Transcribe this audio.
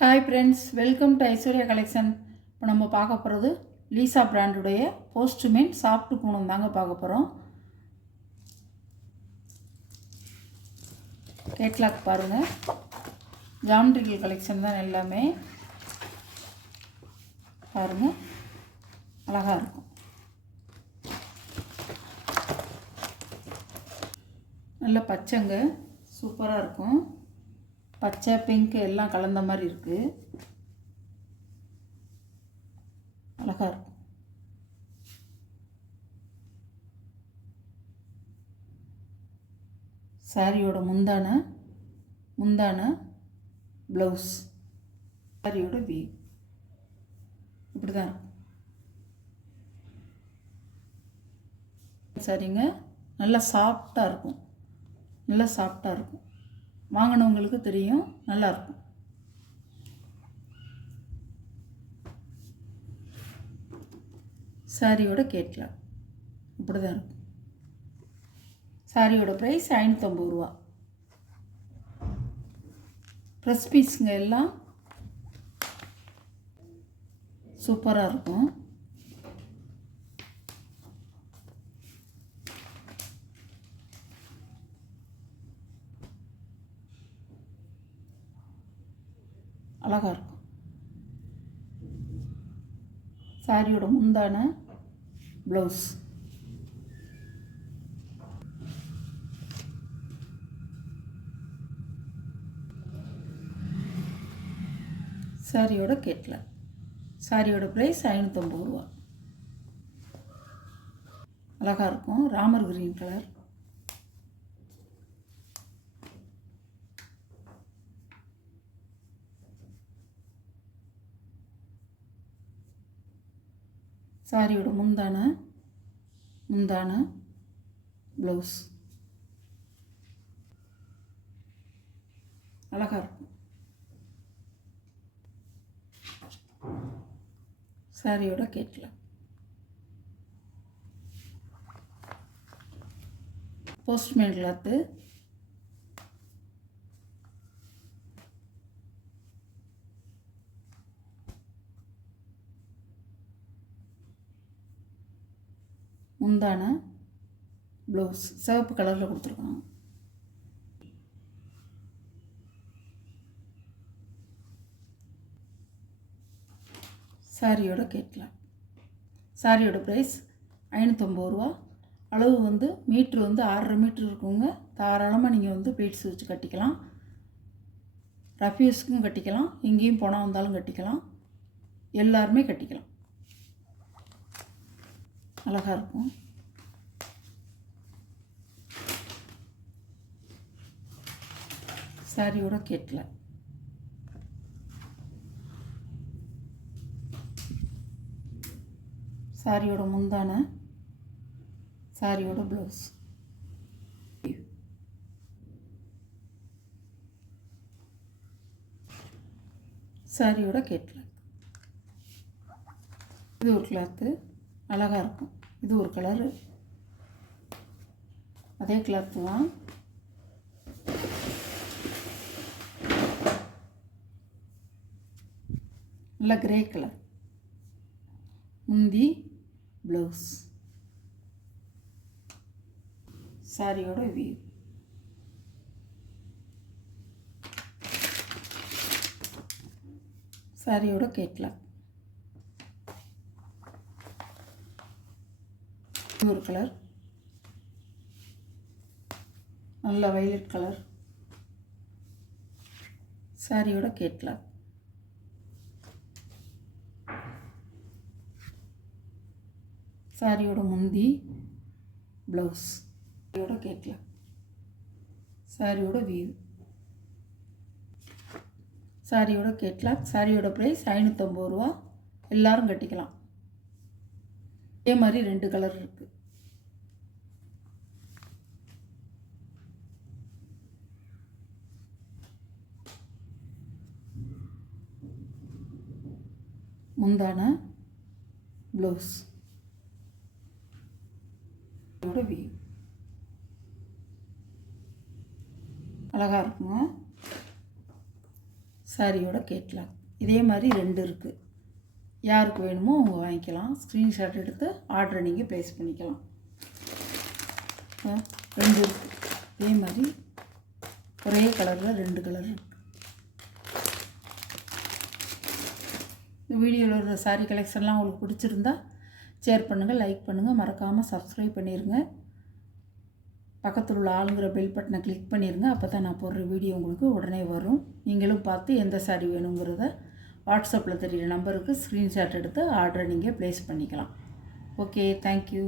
Hi friends, welcome to Aishwarya collection. இப்போ நம்ம பார்க்க போகிறது லீசா பிராண்டுடைய போஸ்ட்மேன் சாஃப்ட் பூனம் தாங்க பார்க்க போகிறோம். கேட்லாக் பாருங்கள், ஜாமெட்ரிக்கல் கலெக்ஷன் தான் எல்லாமே. பாருங்கள், அழகாக இருக்கும். நல்ல பச்சைங்க, சூப்பராக இருக்கும். பச்சை பிங்க் எல்லாம் கலந்த மாதிரி இருக்குது, அழகாக இருக்கும். சாரியோட முந்தான ப்ளவுஸ், சாரியோட வீவ் இப்படி தான் இருக்கும். சரிங்க, நல்லா சாஃப்டாக இருக்கும், நல்லா சாஃப்டாக இருக்கும். வாங்கினவங்களுக்கு தெரியும், நல்லாயிருக்கும். சாரியோட கேட்லாக் இப்படி தான் இருக்கும். சாரியோட ப்ரைஸ் 550 ரூபா. ப்ரெஸ் பீஸுங்க எல்லாம் சூப்பராக இருக்கும். அழகாக இருக்கும். சாரியோட முந்தான ப்ளவுஸ், சாரியோட கேட்லாக். சாரியோட ப்ரைஸ் 550 ரூபா. அழகாக இருக்கும். ராமர் கிரீன் கலர், சாரியோட முந்தான ப்ளவுஸ், அழகாக இருக்கும். சாரியோட கேட்லாக். போஸ்ட்மேன் கிளாத்து, முந்தான ப்ளவுஸ் சிவப்பு கலரில் கொடுத்துருக்காங்க. சாரியோட கேட்லாக். சாரியோட ப்ரைஸ் 550 ரூபா. அளவு மீட்ரு 6.5 மீட்ரு இருக்குங்க. தாராளமாக நீங்கள் பீட்ஸ் வச்சு கட்டிக்கலாம். ரஃப்யூஸ்க்கும் கட்டிக்கலாம், எங்கேயும் போனால் வந்தாலும் கட்டிக்கலாம், எல்லாருமே கட்டிக்கலாம். அழகாக இருக்கும். சாரியோட கேட்லாக். சாரியோட முந்தான, சாரியோட ப்ளவுஸ், சாரியோட கேட்லாக். இது ஒரு கிளாத்து, அழகாக இருக்கும். இது ஒரு கலரு, அதே கிளாத்து தான். நல்ல கிரே கலர், முந்தி ப்ளவுஸ், சாரியோட வீவ், சாரியோட கேட்லாக். இது ஒரு கலர், நல்ல வயலட் கலர், சாரியோட கேட்லாக். சாரியோட முந்தி ப்ளவுஸ், சாரியோட கேட்லாக், சாரியோட வீவ், சாரியோட கேட்லாக். சாரியோட ப்ரைஸ் 550 ரூபா. எல்லோரும் கட்டிக்கலாம். இதே மாதிரி 2 கலர் இருக்குது. முந்தான ப்ளவுஸ், வீவ், அழகாக இருக்குங்க. சாரியோட கேட்லாக். இதே மாதிரி 2 இருக்குது. யாருக்கு வேணுமோ அவங்க வாங்கிக்கலாம். ஸ்க்ரீன்ஷாட் எடுத்து ஆர்டரை நீங்கள் ப்ளேஸ் பண்ணிக்கலாம். 2 இருக்குது. இதே மாதிரி ஒரே கலரில் 2 கலர் இருக்குது. இந்த வீடியோவில் இருக்கிற சாரீ கலெக்ஷன்லாம் உங்களுக்கு பிடிச்சிருந்தா ஷேர் பண்ணுங்கள், லைக் பண்ணுங்கள், மறக்காமல் சப்ஸ்கிரைப் பண்ணிடுங்க. பக்கத்தில் உள்ள ஆளுங்கிற பெல் பட்டனை கிளிக் பண்ணிடுங்க. அப்போ தான் நான் போடுற வீடியோ உங்களுக்கு உடனே வரும். நீங்களும் பார்த்து எந்த சாரீ வேணுங்கிறத வாட்ஸ்அப்பில் தெரிகிற நம்பருக்கு ஸ்க்ரீன்ஷாட் எடுத்து ஆர்டரை நீங்கள் ப்ளேஸ் பண்ணிக்கலாம். Okay, thank you.